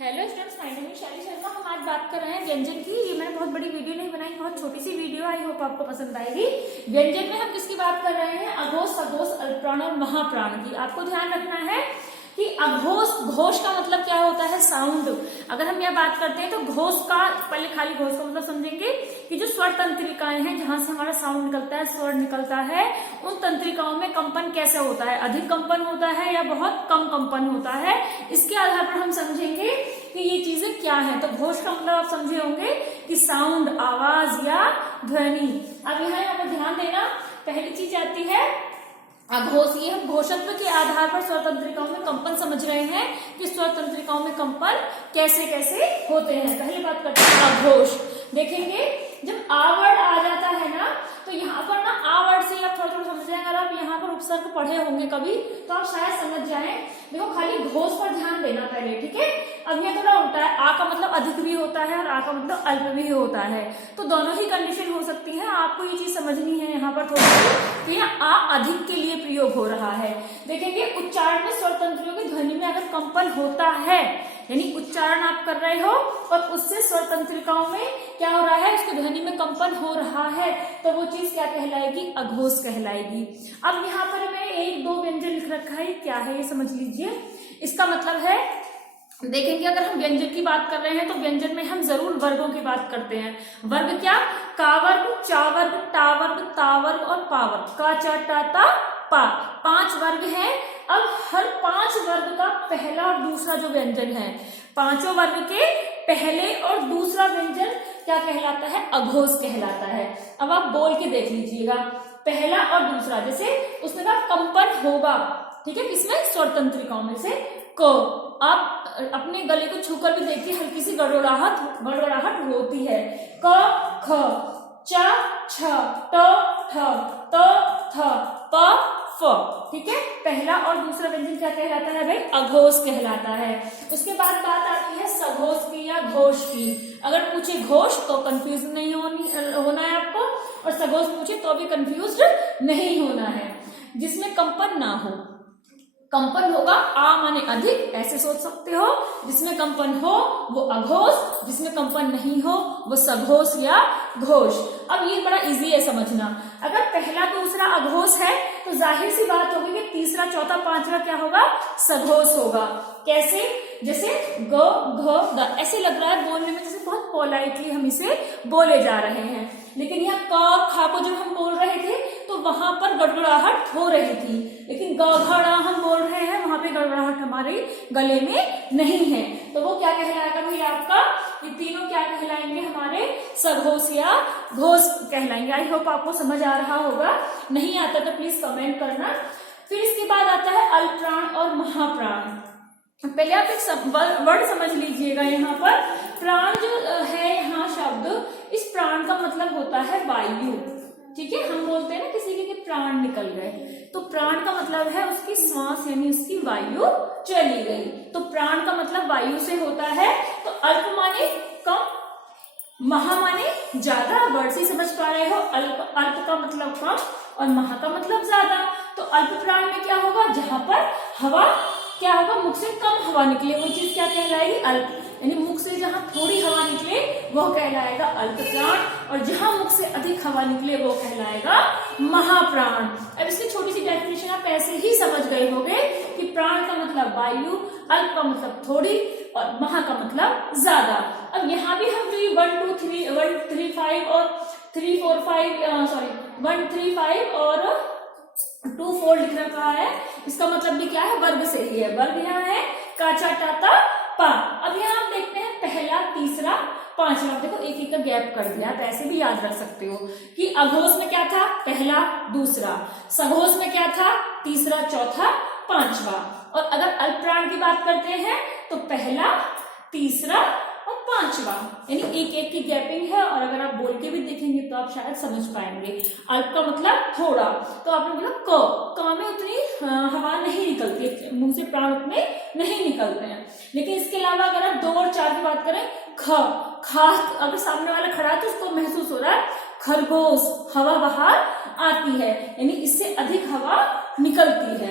Hello students, my name is शैली शर्मा। हम आज बात कर रहे हैं व्यंजन की। ये मैंने बहुत बड़ी वीडियो नहीं बनाई, बहुत छोटी सी वीडियो, आई होप आपको पसंद आएगी। व्यंजन में हम किसकी बात कर रहे हैं? अघोष, सघोष, अल्पप्राण और महाप्राण की। आपको ध्यान रखना है कि अघोष, घोष का मतलब क्या होता है? साउंड। अगर हम यह बात करते हैं तो घोष का, पहले खाली घोष का मतलब समझेंगे कि जो स्वर तंत्रिकाएं हैं, जहां से हमारा साउंड निकलता है, स्वर निकलता है, उन तंत्रिकाओं में कंपन कैसे होता है? अधिक कंपन होता है या बहुत कम कंपन होता है? इसके आधार पर हम समझेंगे कि ये चीजें क्या है। तो घोष का मतलब आप समझे होंगे कि साउंड, आवाज या ध्वनि। अब यहाँ पर ध्यान देना, पहली चीज आती है अघोष। ये हम घोषत्व के आधार पर स्वर तंत्रिकाओं में कंपन समझ रहे हैं कि स्वर तंत्रिकाओं में कंपन कैसे कैसे होते हैं। पहली बात करते हैं अघोष। देखेंगे जब आवर्ड आ जाता है ना, तो यहाँ पर ना आवर्ड से आप थोड़ा थोड़ा समझ जाएंगे। अगर आप यहाँ पर उपसर्ग पढ़े होंगे कभी तो आप शायद समझ जाएं। देखो खाली घोष पर ध्यान देना पहले, ठीक है। अब ये थोड़ा उल्टा है, आ का मतलब अधिक भी होता है और आ का मतलब अल्प भी होता है। तो दोनों ही कंडीशन हो सकती है, आपको ये चीज समझनी है यहाँ पर थोड़ी सी। तो यहाँ आ अधिक के लिए प्रयोग हो रहा है। देखेंगे उच्चारण में स्वर तंत्रियों की ध्वनि में अगर कंपन होता है, यानी उच्चारण आप कर रहे हो और उससे स्वर तंत्रिकाओं में क्या हो रहा है, उसकी ध्वनि में कंपन हो रहा है, तो वो चीज क्या कहलाएगी? अघोष कहलाएगी। अब यहाँ पर मैं एक दो व्यंजन लिख रखा है, क्या है ये समझ लीजिए। इसका मतलब है, देखेंगे अगर हम व्यंजन की बात कर रहे हैं तो व्यंजन में हम जरूर वर्गों की बात करते हैं। वर्ग क्या? का वर्ग, चा वर्ग, टा वर्ग, ता वर्ग और पा वर्ग। का, चा, टा, ता, पा, 5 वर्ग हैं। अब हर 5 वर्ग का पहला और दूसरा जो व्यंजन है, पांचों वर्ग के पहले और दूसरा व्यंजन क्या कहलाता है? अघोष कहलाता है। अब आप बोल के देख लीजिएगा, पहला और दूसरा। जैसे उसने कहा कंपन होगा, ठीक है, किसमें? स्वर तंत्रिकाओं में से क। आप अपने गले को छूकर भी देखिए, हल्की सी गड़गड़ाहट होती है। क, ख, च, छ, ट, ठ, त, थ, प, फ, ठीक है। पहला और दूसरा व्यंजन क्या कहलाता है भाई? अघोष कहलाता है। उसके बाद बात आती है सघोष की या घोष की। अगर पूछे घोष तो कंफ्यूज नहीं होना है आपको, और सघोष पूछे तो भी कंफ्यूज नहीं होना है। जिसमें कंपन ना हो, कंपन होगा आ माने अधिक, ऐसे सोच सकते हो। जिसमें कंपन हो वो अघोष, जिसमें कंपन नहीं हो वो सघोष या घोष। अब ये बड़ा इजी है समझना। अगर पहला दूसरा अघोष है तो जाहिर सी बात होगी कि तीसरा, चौथा, पांचवा क्या होगा? सघोष होगा। कैसे? जैसे ग, घ, द, ऐसे लग रहा है बोलने में जैसे बहुत पोलाइटली हम इसे बोले जा रहे हैं, लेकिन यहाँ क, खा को जब हम बोल रहे थे तो वहां पर गड़गड़ाहट हो रही थी, लेकिन ग, घ, ड़ हम बोल रहे हैं, वहां पे गड़गड़ाहट हमारे गले में नहीं है। तो वो क्या कहलाएगा भाई आपका? ये तीनों क्या कहलाएंगे? हमारे सघोष या घोष कहलाएंगे। आई होप आपको समझ आ रहा होगा। नहीं आता तो प्लीज कमेंट करना। फिर इसके बाद आता है अल्पप्राण और महाप्राण। पहले आप एक वर्ड समझ लीजिएगा। यहाँ पर प्राण जो है, यहाँ शब्द, इस प्राण का मतलब होता है वायु, ठीक है। हम बोलते हैं ना किसी के प्राण निकल गए, तो प्राण का मतलब है उसकी श्वास, यानी उसकी वायु चली गई। तो प्राण का मतलब वायु से होता है। तो अल्प माने कम, महा माने ज्यादा। वर्ड से समझ पा रहे हो? अल्प का मतलब कम और महा का मतलब ज्यादा। तो अल्प प्राण में क्या होगा? जहां पर हवा क्या होगा? मुख से कम हवा निकले, वो चीज क्या कहलाएगी? अल्प। यानी मुख से जहां थोड़ी हवा निकले वो कहलाएगा अल्प प्राण, और जहां मुख से अधिक हवा निकले वो कहलाएगा महाप्राण। अब इसकी छोटी सी डेफिनेशन आप ऐसे ही समझ गए होंगे कि प्राण का मतलब वायु, अल्प का मतलब थोड़ी और महा का मतलब ज्यादा। अब यहाँ भी हम जो 1 2 3 1 3 5 और 3 4 5 सॉरी 1 3 5 और 2 4 लिख रखा है, इसका मतलब भी क्या है? वर्ग से ही है। वर्ग यहाँ है का, चा, टा, ता, पा। अब यहाँ आप देखते हैं पहला, तीसरा, पांचवा। देखो एक एक का गैप कर दिया, आप ऐसे भी याद रख सकते हो कि अघोष में क्या था? पहला, दूसरा। सघोष में क्या था? तीसरा, चौथा, पांचवा। और अगर अल्पप्राण की बात करते हैं तो पहला, तीसरा और पांचवा, यानी एक एक की गैपिंग है। और अगर आप बोल के भी देखेंगे तो आप शायद समझ पाएंगे। अल्प का मतलब थोड़ा, तो आपने बोला क में उतनी हवा नहीं निकलती, मुंह से प्राण उतने नहीं निकलते हैं। लेकिन इसके अलावा अगर आप 2 और 4 की बात करें, खा, अगर सामने वाला खड़ा है तो उसको महसूस हो रहा है खरगोश, हवा बाहर आती है, यानी इससे अधिक हवा निकलती है।